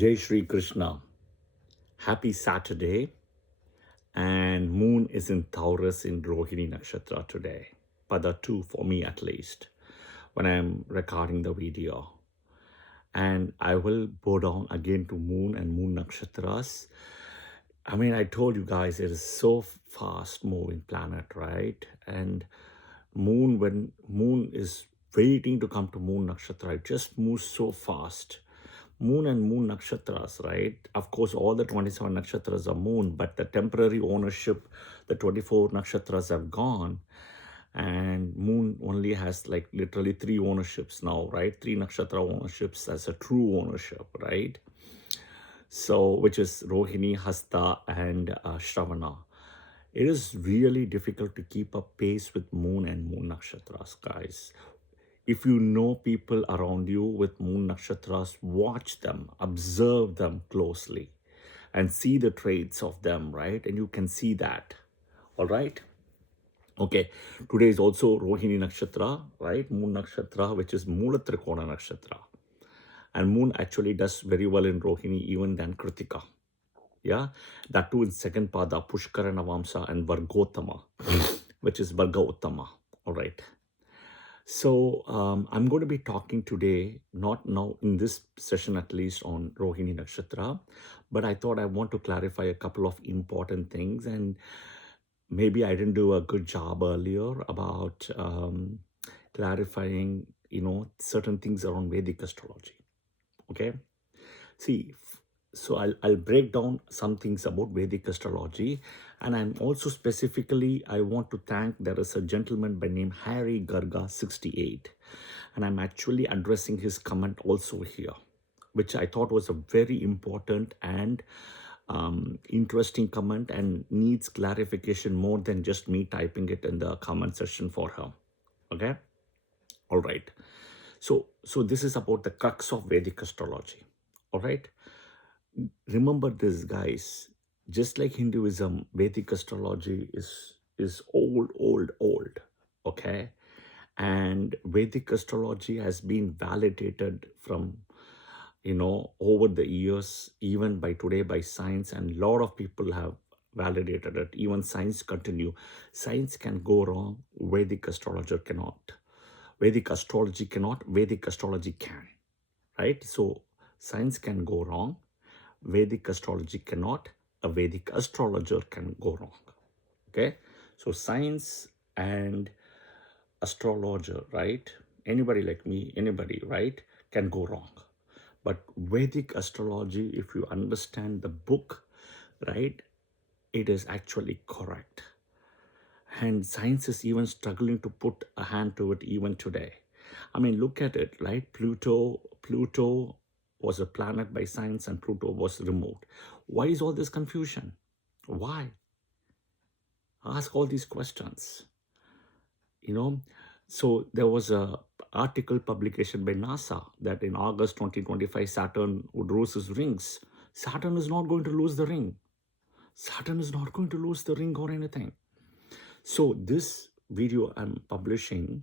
Jai Shri Krishna. Happy Saturday. And moon is in Taurus in Rohini Nakshatra today. Pada 2 for me at least, when I'm recording the video. And I will bow down again to moon and moon nakshatras. I mean, I told you guys it is so fast moving planet, right? And when moon is waiting to come to moon nakshatra, it just moves so fast. Moon and moon nakshatras, right? Of course, all the 27 nakshatras are moon, but the temporary ownership, the 24 nakshatras have gone, and moon only has like literally 3 ownerships now, right? 3 nakshatra ownerships as a true ownership, right? So, which is Rohini, Hasta, and Shravana. It is really difficult to keep up pace with moon and moon nakshatras, guys. If you know people around you with moon nakshatras, watch them, observe them closely, and see the traits of them, right? And you can see that, all right? Okay, today is also Rohini Nakshatra, right? Moon Nakshatra, which is Mula Trikona Nakshatra. And moon actually does very well in Rohini even than Kritika. Yeah, that too in second pada, Pushkara Navamsa and Vargotama, which is Varga Uttama. All right. So I'm going to be talking today, not now in this session at least, on Rohini Nakshatra, but I thought I want to clarify a couple of important things, and maybe I didn't do a good job earlier about clarifying, certain things around Vedic astrology. Okay. See, so I'll break down some things about Vedic astrology, and I'm also specifically, I want to thank, there is a gentleman by name Harry Garga 68, and I'm actually addressing his comment also here, which I thought was a very important and interesting comment and needs clarification more than just me typing it in the comment section for her. Okay. All right. So this is about the crux of Vedic astrology. All right. Remember this, guys. Just like Hinduism, Vedic astrology is old. Okay. And Vedic astrology has been validated from, over the years, even by today by science, and a lot of people have validated it. Even science continue. Science can go wrong, Vedic astrologer cannot. Vedic astrology cannot, Vedic astrology can, right? So science can go wrong, Vedic astrology cannot, a Vedic astrologer can go wrong. Okay, so science and astrologer, right? Anybody like me, anybody, right, can go wrong. But Vedic astrology, if you understand the book, right, it is actually correct. And science is even struggling to put a hand to it even today. I mean, look at it, right? Pluto was a planet by science, and Pluto was removed. Why is all this confusion? Why? Ask all these questions. So there was a article publication by NASA that in August 2025, Saturn would lose his rings. Saturn is not going to lose the ring. Saturn is not going to lose the ring or anything. So this video I'm publishing,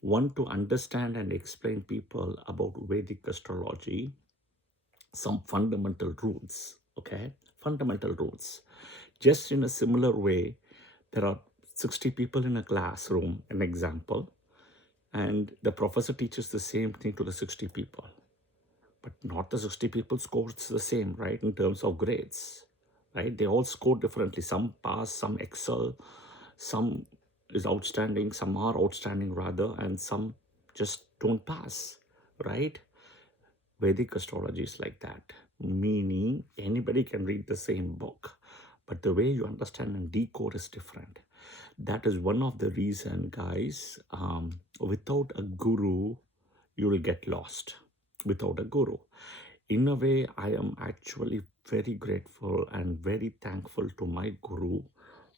one, to understand and explain people about Vedic astrology, some fundamental rules, okay? Fundamental rules. Just in a similar way, there are 60 people in a classroom, an example, and the professor teaches the same thing to the 60 people. But not the 60 people scores the same, right, in terms of grades, right? They all score differently. Some pass, some excel, some is outstanding, some are outstanding rather, and some just don't pass, right? Vedic astrology is like that, meaning anybody can read the same book, but the way you understand and decode is different. That is one of the reason, guys, without a guru, you will get lost. Without a guru. In a way, I am actually very grateful and very thankful to my guru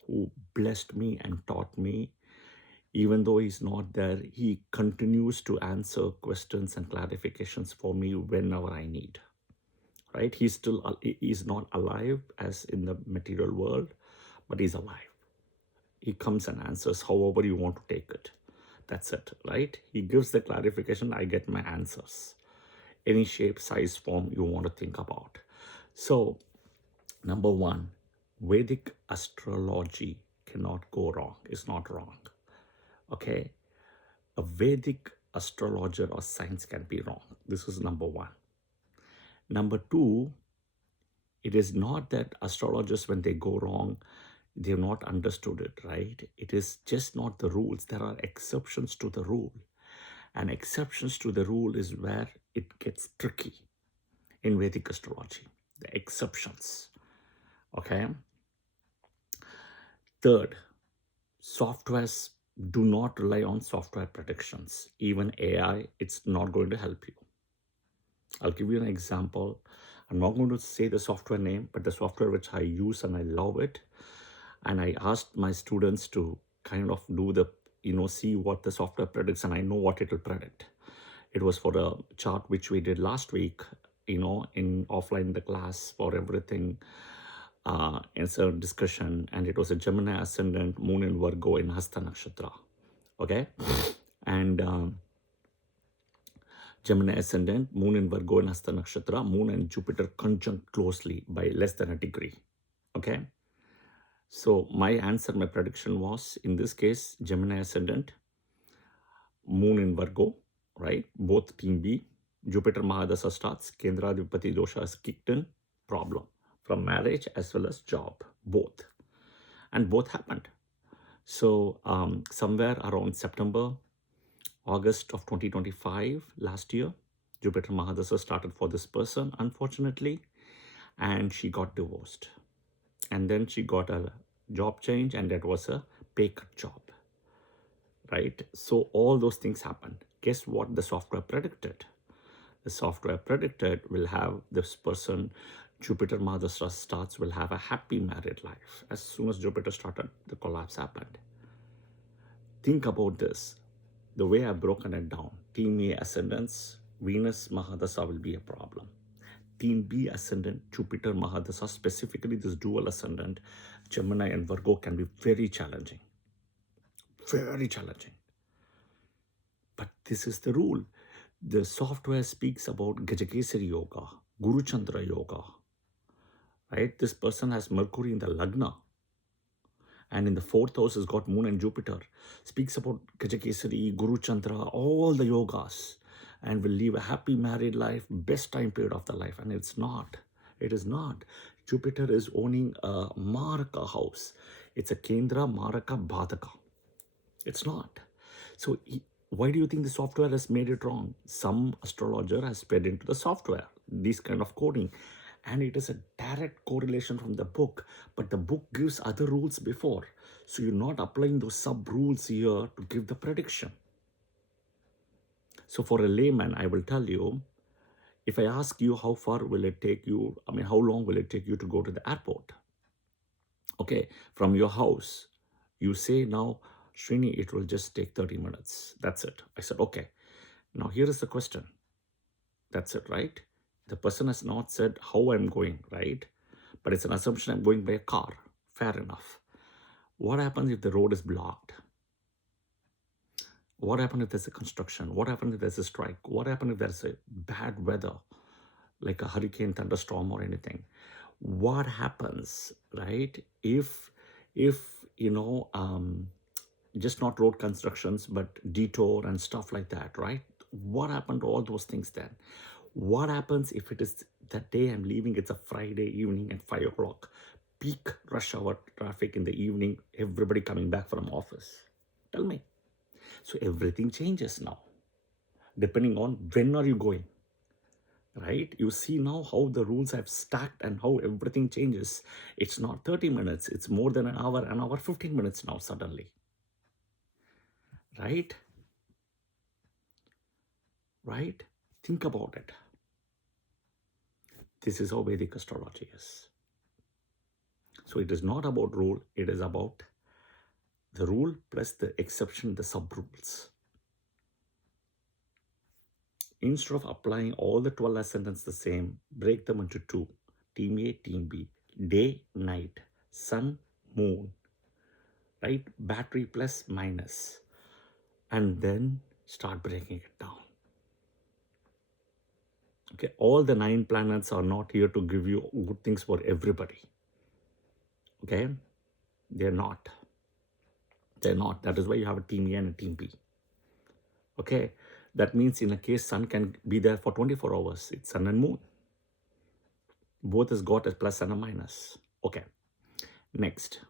who blessed me and taught me. Even though he's not there, he continues to answer questions and clarifications for me whenever I need. Right? He's not alive as in the material world, but he's alive. He comes and answers however you want to take it. That's it, right? He gives the clarification, I get my answers. any shape, size, form you want to think about. So, number one, Vedic astrology cannot go wrong. It's not wrong. Okay? A Vedic astrologer or science can be wrong. This is number one. Number two, it is not that astrologers, when they go wrong, they've not understood it, right? It is just not the rules. There are exceptions to the rule. And exceptions to the rule is where it gets tricky in Vedic astrology. The exceptions. Okay? Third, softwares do not rely on software predictions. Even AI, it's not going to help you. I'll give you an example. I'm not going to say the software name, but the software which I use and I love it. And I asked my students to kind of do the, see what the software predicts, and I know what it will predict. It was for a chart which we did last week, in offline the class for everything. It's a discussion, and it was a Gemini ascendant, Moon in Virgo in Hasta Nakshatra. Okay, and Gemini ascendant, Moon in Virgo in Hasta Nakshatra, Moon and Jupiter conjunct closely by less than a degree. Okay, so my answer, my prediction was, in this case, Gemini ascendant, Moon in Virgo, right? Both team B, Jupiter Mahadasa starts, Kendra Adhipati dosha is kicked in, problem from marriage as well as job, both. And both happened. So somewhere around September, August of 2025, last year, Jupiter Mahadasa started for this person, unfortunately, and she got divorced. And then she got a job change, and that was a pay cut job, right? So all those things happened. Guess what the software predicted? The software predicted will have this person, Jupiter Mahadasa starts, will have a happy married life. As soon as Jupiter started, the collapse happened. Think about this. The way I've broken it down, Team A ascendants, Venus Mahadasa will be a problem. Team B ascendant, Jupiter Mahadasa, specifically this dual ascendant, Gemini and Virgo, can be very challenging. Very challenging. But this is the rule. The software speaks about Gajakesari Yoga, Guru Chandra Yoga, right? This person has Mercury in the Lagna, and in the fourth house has got Moon and Jupiter. Speaks about Gajakesari, Guru Chandra, all the yogas, and will live a happy married life, best time period of the life. And it's not. It is not. Jupiter is owning a Maraka house. It's a Kendra, Maraka, Badaka. It's not. So why do you think the software has made it wrong? Some astrologer has fed into the software, this kind of coding. And it is a direct correlation from the book. But the book gives other rules before. So you're not applying those sub-rules here to give the prediction. So for a layman, I will tell you, if I ask you how far will it take you, how long will it take you to go to the airport? Okay, from your house, you say now, Srini, it will just take 30 minutes. That's it. I said, okay. Now here is the question. That's it, right? The person has not said how I'm going, right? But it's an assumption I'm going by a car. Fair enough. What happens if the road is blocked? What happens if there's a construction? What happens if there's a strike? What happens if there's a bad weather, like a hurricane, thunderstorm, or anything? What happens, right? If just not road constructions, but detour and stuff like that, right? What happened to all those things then? What happens if it is that day I'm leaving, it's a Friday evening at 5 o'clock, peak rush hour traffic in the evening, everybody coming back from office? Tell me. So everything changes now, depending on when are you going, right? You see now how the rules have stacked and how everything changes. It's not 30 minutes, it's more than an hour, 15 minutes now suddenly, right? Right? Think about it. This is how Vedic astrology is. So it is not about rule, it is about the rule plus the exception, the sub-rules. Instead of applying all the 12 ascendants the same, break them into two. Team A, Team B. Day, night, sun, moon, right? Battery plus, minus. And then start breaking it down. Okay, all the 9 planets are not here to give you good things for everybody. Okay, they're not. They're not. That is why you have a team A and a team B. Okay, that means in a case sun can be there for 24 hours. It's sun and moon. Both has got a plus and a minus. Okay, next.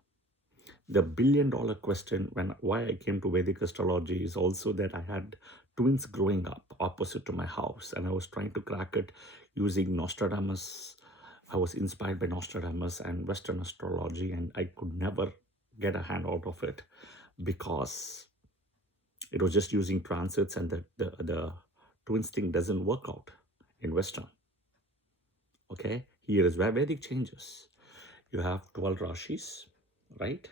The $1 billion question when why I came to Vedic astrology is also that I had twins growing up opposite to my house, and I was trying to crack it using Nostradamus. I was inspired by Nostradamus and Western astrology, and I could never get a hand out of it because it was just using transits, and the twins thing doesn't work out in Western. Okay, here is where Vedic changes. You have 12 rashis, right?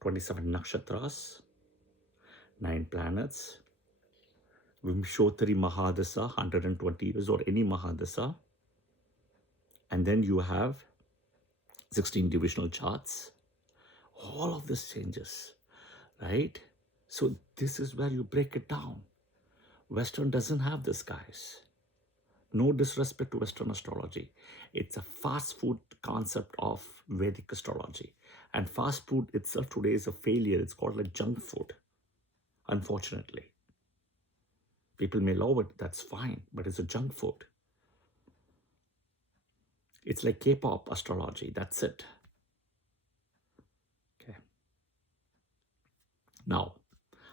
27 nakshatras, 9 planets, Vimshotari Mahadasa, 120 years, or any Mahadasa. And then you have 16 divisional charts. All of this changes, right? So this is where you break it down. Western doesn't have this, guys. No disrespect to Western astrology. It's a fast food concept of Vedic astrology. And fast food itself today is a failure. It's called like junk food, unfortunately. People may love it, that's fine, but it's a junk food. It's like K-pop astrology, that's it. Okay. Now,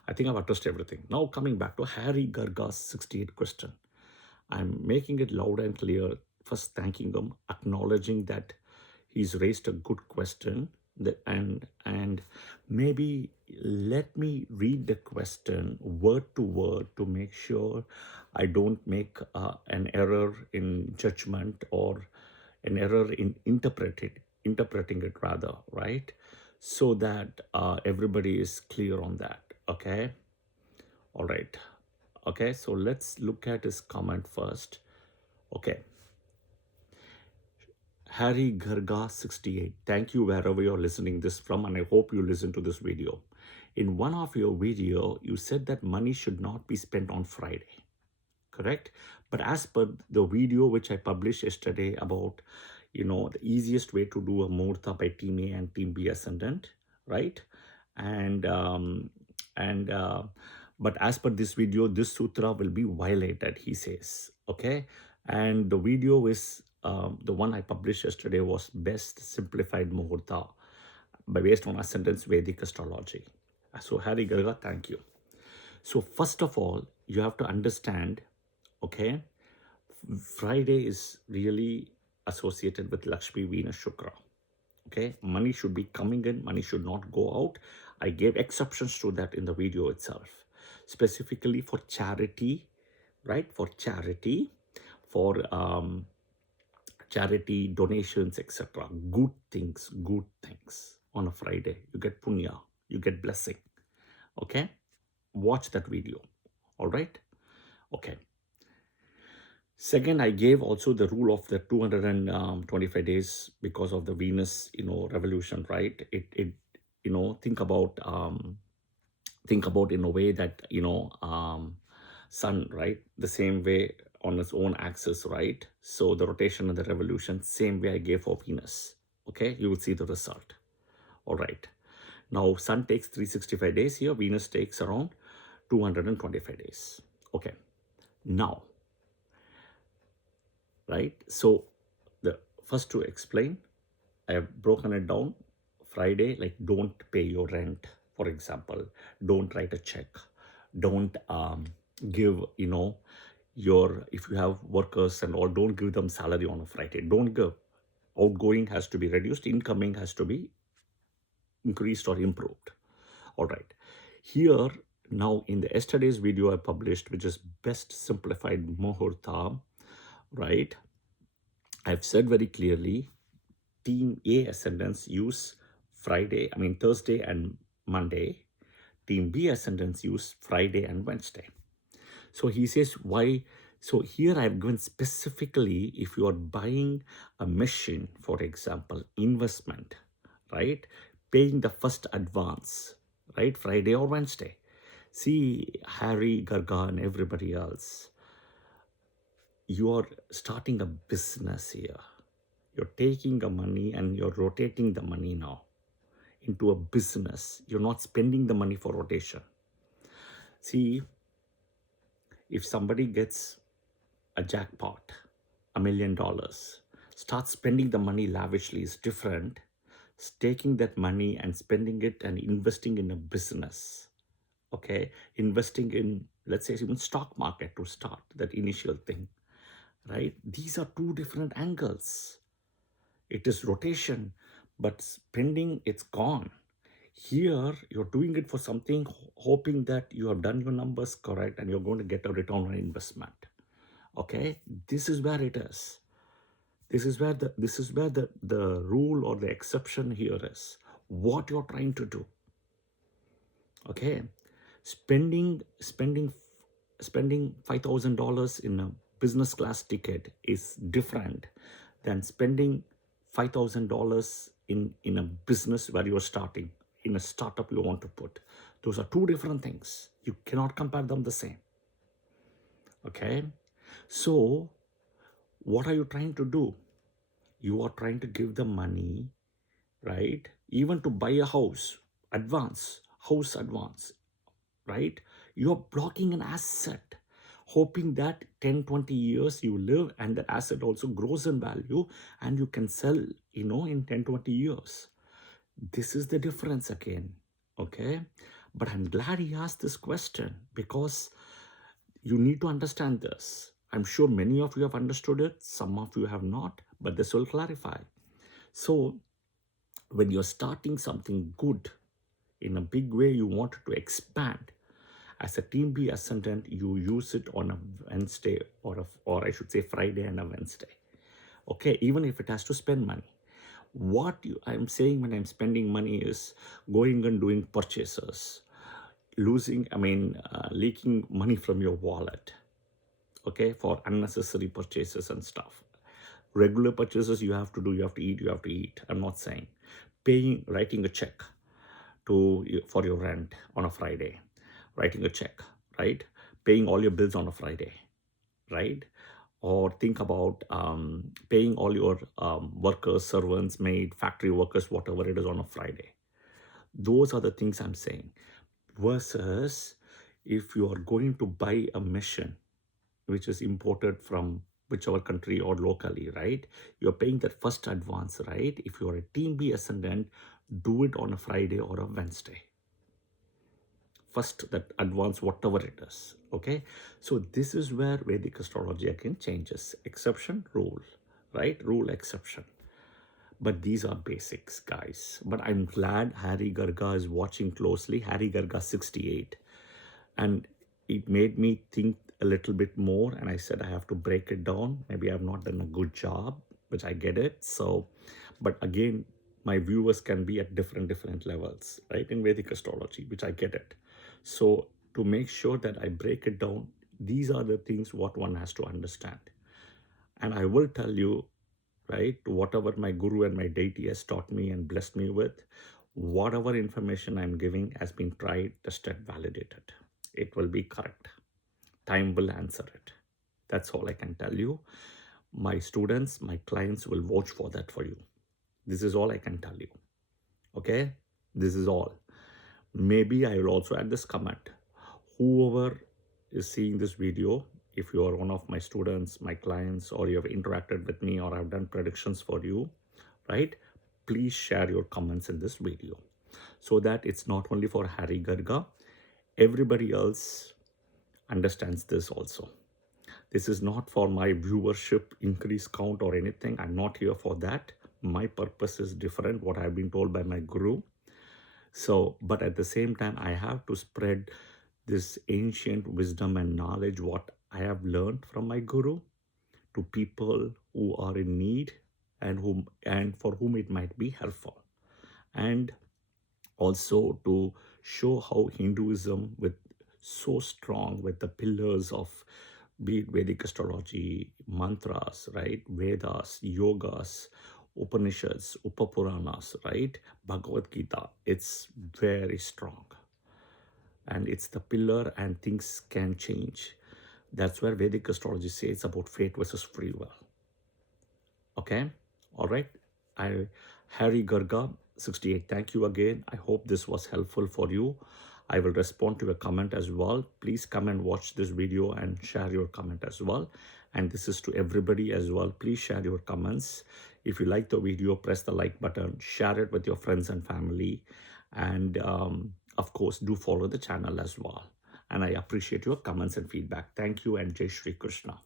I think I've addressed everything. Now coming back to Harry Garga's 68 question. I'm making it loud and clear, first thanking him, acknowledging that he's raised a good question, and maybe let me read the question word to word to make sure I don't make an error in judgment or an error in interpreting it rather, right? So that everybody is clear on that. Okay, all right. Okay, so let's look at his comment first. Okay, Harry Garga 68, thank you wherever you're listening this from, and I hope you listen to this video. In one of your video, you said that money should not be spent on Friday, correct? But as per the video which I published yesterday about, the easiest way to do a Muhurta by Team A and Team B ascendant, right? And but as per this video, this sutra will be violated, he says. Okay, and the video is the one I published yesterday was best simplified Muhurta based on ascendance Vedic astrology. So Harry Garga, thank you. So first of all, you have to understand, okay, Friday is really associated with Lakshmi, Venus, Shukra. Okay, money should be coming in, money should not go out. I gave exceptions to that in the video itself, specifically for charity, right? For charity, for charity, donations, etc. Good things on a Friday. You get punya, you get blessing. Okay, watch that video. All right. Okay. Second, I gave also the rule of the 225 days because of the Venus, revolution, right? It think about in a way that, sun, right? The same way on its own axis, right? So the rotation and the revolution, same way I gave for Venus. Okay, you will see the result. All right. Now, sun takes 365 days here. Venus takes around 225 days. Okay. Now, right? So the first to explain, I have broken it down. Friday, like don't pay your rent, for example. Don't write a check. Don't give, if you have workers and all, don't give them salary on a Friday. Don't give. Outgoing has to be reduced. Incoming has to be increased or improved. All right. Here, now in the yesterday's video I published, which is best simplified Muhurta, right? I've said very clearly, Team A ascendants use Thursday and Monday. Team B ascendants use Friday and Wednesday. So he says why. So here I've given specifically if you are buying a machine, for example, investment, right? Paying the first advance, right? Friday or Wednesday. See, Harry, Garga, and everybody else. you are starting a business here. You're taking the money and you're rotating the money now into a business. You're not spending the money for rotation. See, if somebody gets a jackpot, $1 million, start spending the money lavishly is different. Taking that money and spending it and investing in a business, okay? Investing in, let's say, even stock market to start that initial thing, right? These are two different angles. It is rotation, but spending, it's gone. Here, you're doing it for something, hoping that you have done your numbers correct and you're going to get a return on investment. Okay, this is where it is. This is where the rule or the exception here is. What you're trying to do. Okay, spending $5,000 in a business class ticket is different than spending $5,000 in a business where you're starting, in a startup you want to put. Those are two different things. You cannot compare them the same. Okay, so what are you trying to do? You are trying to give the money, right? Even to buy a house advance, right? You're blocking an asset, hoping that 10, 20 years you live and that asset also grows in value and you can sell, in 10, 20 years. This is the difference again, okay? But I'm glad he asked this question because you need to understand this. I'm sure many of you have understood it, some of you have not, but this will clarify. So when you're starting something good in a big way, you want to expand. As a team B ascendant, you use it on a Wednesday or I should say Friday and a Wednesday. Okay, even if it has to spend money. What I'm saying when I'm spending money is going and doing purchases, leaking money from your wallet, okay, for unnecessary purchases and stuff. Regular purchases you have to do, you have to eat. I'm not saying. Writing a check for your rent on a Friday, writing a check, right? Paying all your bills on a Friday, right? Or think about paying all your workers, servants, maid, factory workers, whatever it is on a Friday. Those are the things I'm saying. Versus if you are going to buy a machine which is imported from whichever country or locally, right? You're paying that first advance, right? If you're a team B ascendant, do it on a Friday or a Wednesday. First, that advance, whatever it is, okay? So this is where Vedic astrology again changes. Exception, rule, right? Rule, exception. But these are basics, guys. But I'm glad Harry Garga is watching closely. Harry Garga 68. And it made me think a little bit more. And I said, I have to break it down. Maybe I've not done a good job, which I get it. So, but again, my viewers can be at different levels, right? In Vedic astrology, which I get it. So to make sure that I break it down, these are the things what one has to understand. And I will tell you, right, whatever my guru and my deity has taught me and blessed me with, whatever information I'm giving has been tried, tested, validated. It will be correct. Time will answer it. That's all I can tell you. My students, my clients will vouch for that for you. This is all I can tell you. Okay? This is all. Maybe I will also add this comment. Whoever is seeing this video, if you are one of my students, my clients, or you have interacted with me or I've done predictions for you, right? Please share your comments in this video so that it's not only for Harry Garga, everybody else understands this also. This is not for my viewership increase count or anything. I'm not here for that. My purpose is different, what I've been told by my guru. So, but at the same time, I have to spread this ancient wisdom and knowledge, what I have learned from my guru, to people who are in need and for whom it might be helpful. And also to show how Hinduism with so strong with the pillars of be it Vedic astrology, mantras, right? Vedas, yogas, Upanishads, Upapuranas, right? Bhagavad Gita, it's very strong. And it's the pillar and things can change. That's where Vedic astrology says about fate versus free will. Okay, all right. Harry Garga 68. Thank you again. I hope this was helpful for you. I will respond to your comment as well. Please come and watch this video and share your comment as well. And this is to everybody as well. Please share your comments. If you like the video, press the like button, share it with your friends and family. And of course, do follow the channel as well. And I appreciate your comments and feedback. Thank you and Jai Shri Krishna.